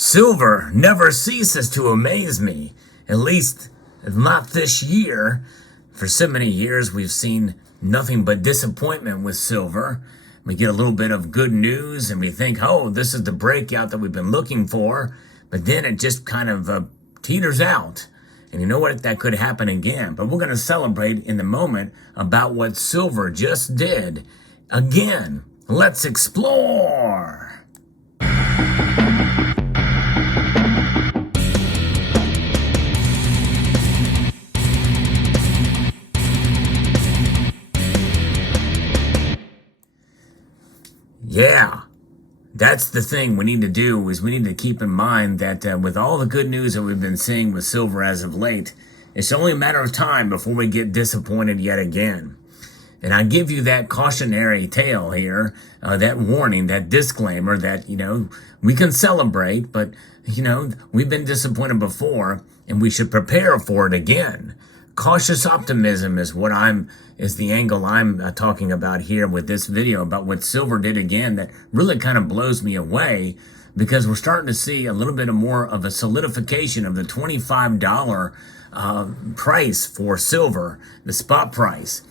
Silver never ceases to amaze me, at least not this year. For so many years, we've seen nothing but disappointment with silver. We get a little bit of good news and we think, oh, this is the breakout that we've been looking for. But then it just kind of teeters out. And you know what? That could happen again. But we're going to celebrate in the moment about what silver just did. Again, let's explore. Yeah, that's the thing we need to do is we need to keep in mind that with all the good news that we've been seeing with silver as of late, it's only a matter of time before we get disappointed yet again. And I give you that cautionary tale here, that warning, that disclaimer that, we can celebrate, but, we've been disappointed before and we should prepare for it again. Cautious optimism is the angle I'm talking about here with this video about what silver did again that really kind of blows me away because we're starting to see a little bit more of a solidification of the $25 price for silver, the spot price.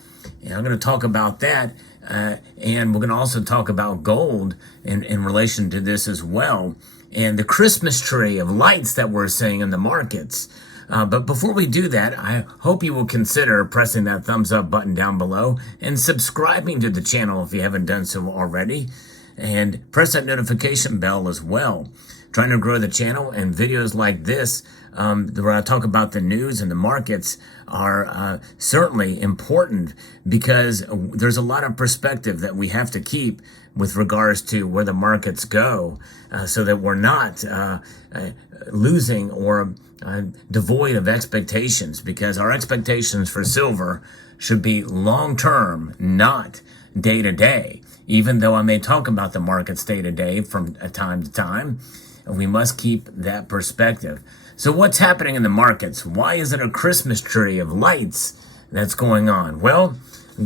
And I'm going to talk about that and we're going to also talk about gold in relation to this as well and the Christmas tree of lights that we're seeing in the markets. But before we do that, I hope you will consider pressing that thumbs up button down below and subscribing to the channel if you haven't done so already. And press that notification bell as well. Trying to grow the channel and videos like this, where I talk about the news and the markets, are certainly important because there's a lot of perspective that we have to keep with regards to where the markets go so that we're not losing or devoid of expectations, because our expectations for silver should be long-term, not day-to-day. Even though I may talk about the markets day-to-day from time to time, we must keep that perspective. So what's happening in the markets? Why is it a Christmas tree of lights that's going on? Well,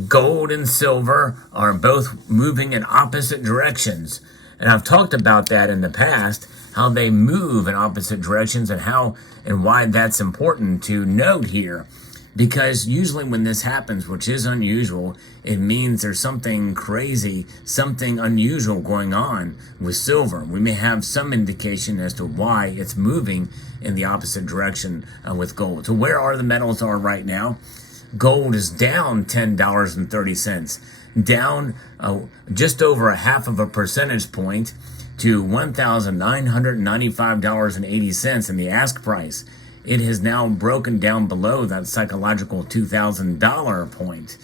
gold and silver are both moving in opposite directions. And I've talked about that in the past, how they move in opposite directions and how and why that's important to note here. Because usually when this happens, which is unusual, it means there's something crazy, something unusual going on with silver. We may have some indication as to why it's moving in the opposite direction with gold. So where are the metals are right now? Gold is down $10.30, down just over a half of a percentage point to $1,995.80 in the ask price. It has now broken down below that psychological $2,000 point.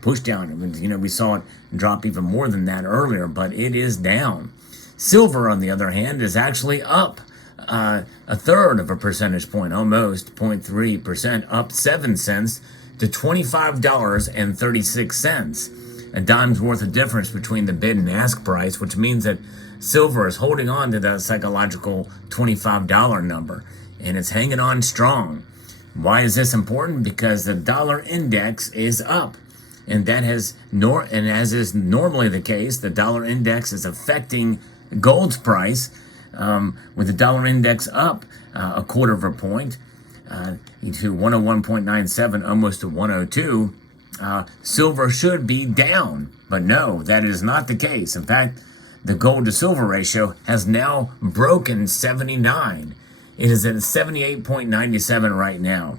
Push down. We saw it drop even more than that earlier, but it is down. Silver, on the other hand, is actually up a third of a percentage point, almost 0.3%, up 7 cents to $25.36. A dime's worth of difference between the bid and ask price, which means that silver is holding on to that psychological $25 number, and it's hanging on strong. Why is this important? Because the dollar index is up, and that has and as is normally the case, the dollar index is affecting gold's price. With the dollar index up a quarter of a point to 101.97, almost to 102. Silver should be down, but no, that is not the case. In fact, the gold to silver ratio has now broken 79. It is at 78.97 right now.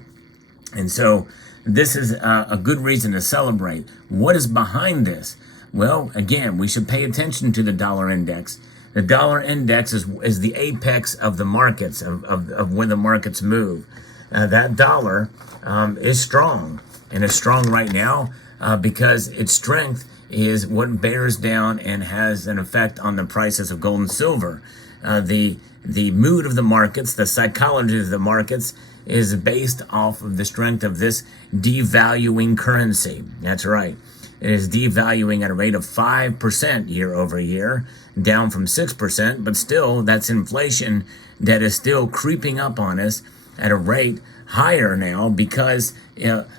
And so this is a good reason to celebrate. What is behind this? Well, again, we should pay attention to the dollar index. The dollar index is the apex of the markets, of when the markets move. That dollar is strong, and it's strong right now because its strength is what bears down and has an effect on the prices of gold and silver. The mood of the markets, the psychology of the markets is based off of the strength of this devaluing currency. That's right. It is devaluing at a rate of 5% year over year, down from 6%, but still that's inflation that is still creeping up on us at a rate higher now because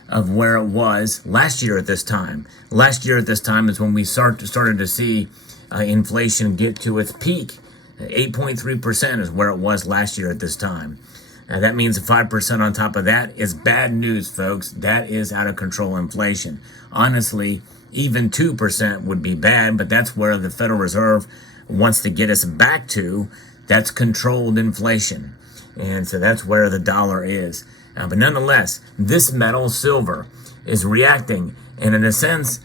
of where it was last year at this time. Last year at this time is when we started to see inflation get to its peak. 8.3% is where it was last year at this time. That means 5% on top of that is bad news, folks. That is out of control inflation. Honestly, even 2% would be bad, but that's where the Federal Reserve wants to get us back to. That's controlled inflation. And so that's where the dollar is. But nonetheless, this metal, silver, is reacting and in a sense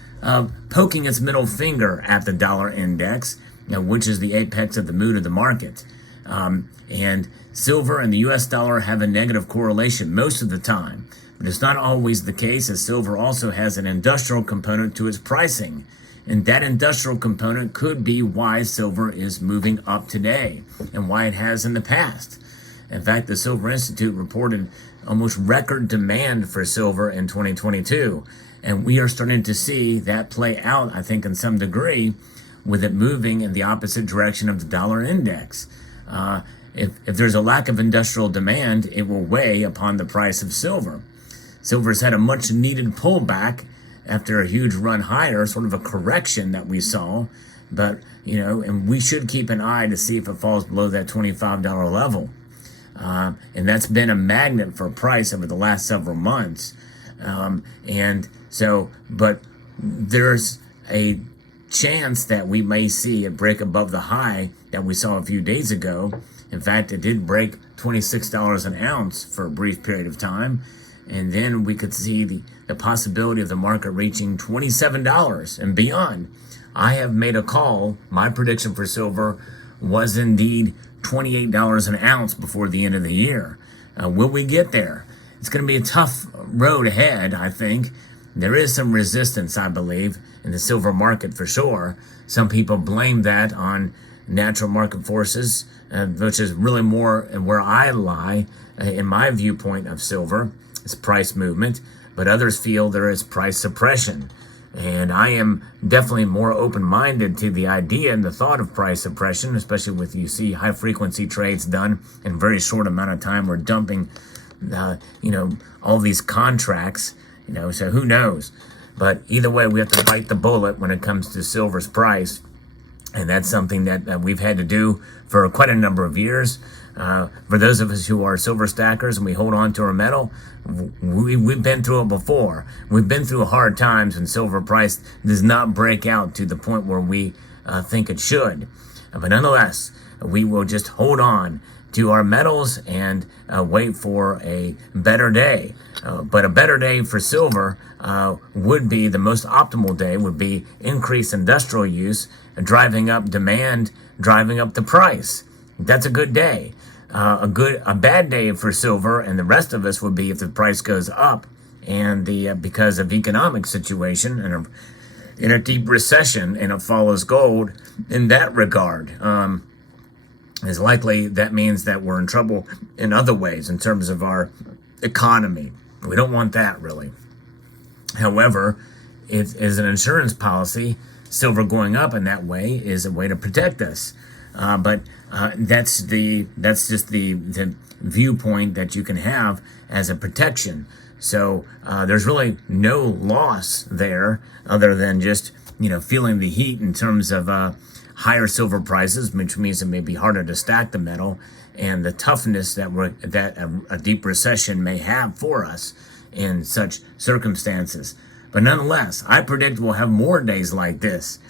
poking its middle finger at the dollar index, which is the apex of the mood of the market. And silver and the US dollar have a negative correlation most of the time. But it's not always the case, as silver also has an industrial component to its pricing. And that industrial component could be why silver is moving up today and why it has in the past. In fact, the Silver Institute reported almost record demand for silver in 2022. And we are starting to see that play out, I think, in some degree, with it moving in the opposite direction of the dollar index. If there's a lack of industrial demand, it will weigh upon the price of silver. Silver's had a much needed pullback after a huge run higher, sort of a correction that we saw. But, and we should keep an eye to see if it falls below that $25 level. And that's been a magnet for price over the last several months. But there's a chance that we may see it break above the high that we saw a few days ago. In fact, it did break $26 an ounce for a brief period of time. And then we could see the possibility of the market reaching $27 and beyond. I have made a call. My prediction for silver was indeed $28 an ounce before the end of the year. Will we get there? It's going to be a tough road ahead, I think. There is some resistance, I believe, in the silver market for sure. Some people blame that on natural market forces, which is really more where I lie in my viewpoint of silver. It's price movement, but others feel there is price suppression. And I am definitely more open-minded to the idea and the thought of price suppression, especially with you see high-frequency trades done in a very short amount of time. We're dumping, all these contracts, so who knows? But either way, we have to bite the bullet when it comes to silver's price. And that's something that we've had to do for quite a number of years. For those of us who are silver stackers and we hold on to our metal, we've been through it before. We've been through hard times, and silver price does not break out to the point where we think it should. But nonetheless, we will just hold on to our metals and wait for a better day. But a better day for silver would be the most optimal day, would be increased industrial use, driving up demand, driving up the price. That's a good day. A bad day for silver and the rest of us would be if the price goes up and because of economic situation and in a deep recession and it follows gold in that regard. Is likely that means that we're in trouble in other ways in terms of our economy. We don't want that really. However, it is an insurance policy. Silver going up in that way is a way to protect us. But that's just the viewpoint that you can have as a protection. So there's really no loss there other than just feeling the heat in terms of higher silver prices, which means it may be harder to stack the metal, and the toughness that a deep recession may have for us in such circumstances. But nonetheless, I predict we'll have more days like this.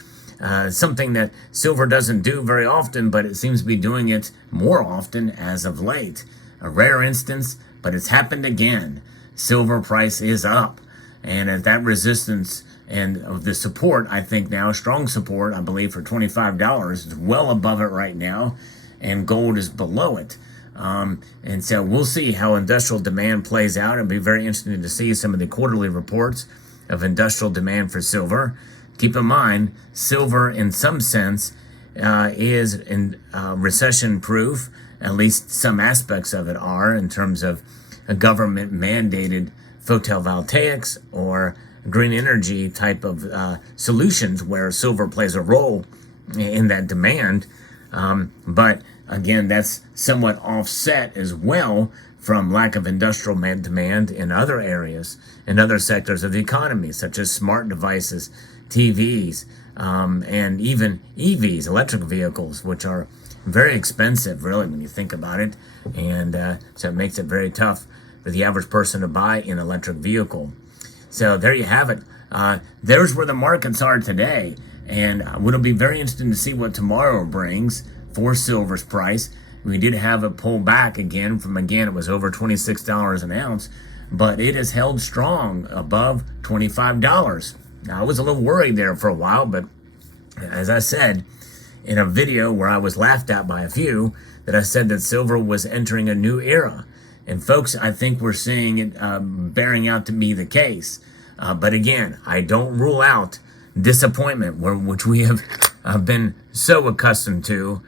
Something that silver doesn't do very often, but it seems to be doing it more often as of late. A rare instance, but it's happened again. Silver price is up, and at that resistance and of the support, I think now strong support, I believe for $25 is well above it right now, and gold is below it. And so we'll see how industrial demand plays out. It'll be very interesting to see some of the quarterly reports of industrial demand for silver. Keep in mind, silver in some sense is recession proof. At least some aspects of it are, in terms of a government mandated photovoltaics or green energy type of solutions where silver plays a role in that demand. But again, that's somewhat offset as well from lack of industrial demand in other areas, in other sectors of the economy, such as smart devices, TVs, and even EVs, electric vehicles, which are very expensive, really, when you think about it. And so it makes it very tough for the average person to buy an electric vehicle. So there you have it. There's where the markets are today. And it'll be very interesting to see what tomorrow brings for silver's price. We did have a pull back again it was over $26 an ounce, but it has held strong above $25. Now, I was a little worried there for a while, but as I said in a video where I was laughed at by a few, that I said that silver was entering a new era. And folks, I think we're seeing it bearing out to be the case. But again, I don't rule out disappointment, which we have been so accustomed to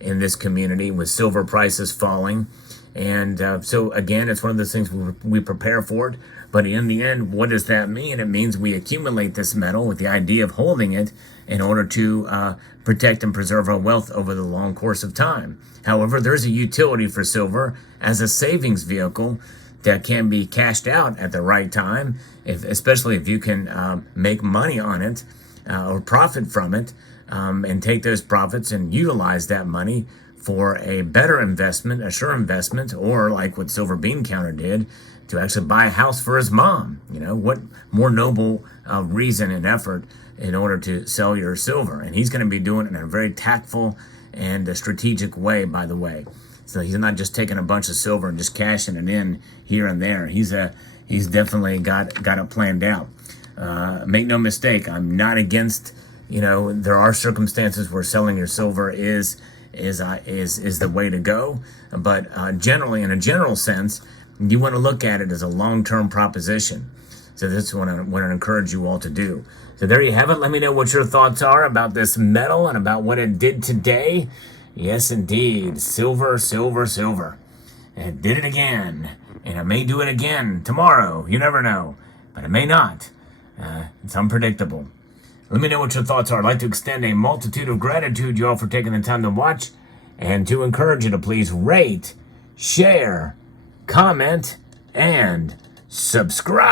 in this community with silver prices falling. And so again, it's one of those things we prepare for it. But in the end, what does that mean? It means we accumulate this metal with the idea of holding it in order to protect and preserve our wealth over the long course of time. However, there's a utility for silver as a savings vehicle that can be cashed out at the right time, especially if you can make money on it or profit from it, and take those profits and utilize that money for a better investment, a sure investment, or like what Silver Bean Counter did, to actually buy a house for his mom. You know, what more noble reason and effort in order to sell your silver? And he's going to be doing it in a very tactful and a strategic way, by the way. So he's not just taking a bunch of silver and just cashing it in here and there. He's definitely got it planned out. Make no mistake, I'm not against, there are circumstances where selling your silver is the way to go. But generally, in a general sense, you want to look at it as a long-term proposition. So this is what I encourage you all to do. So there you have it. Let me know what your thoughts are about this metal and about what it did today. Yes, indeed. Silver, silver, silver. And it did it again. And it may do it again tomorrow. You never know. But it may not. It's unpredictable. Let me know what your thoughts are. I'd like to extend a multitude of gratitude to you all for taking the time to watch, and to encourage you to please rate, share, comment, and subscribe.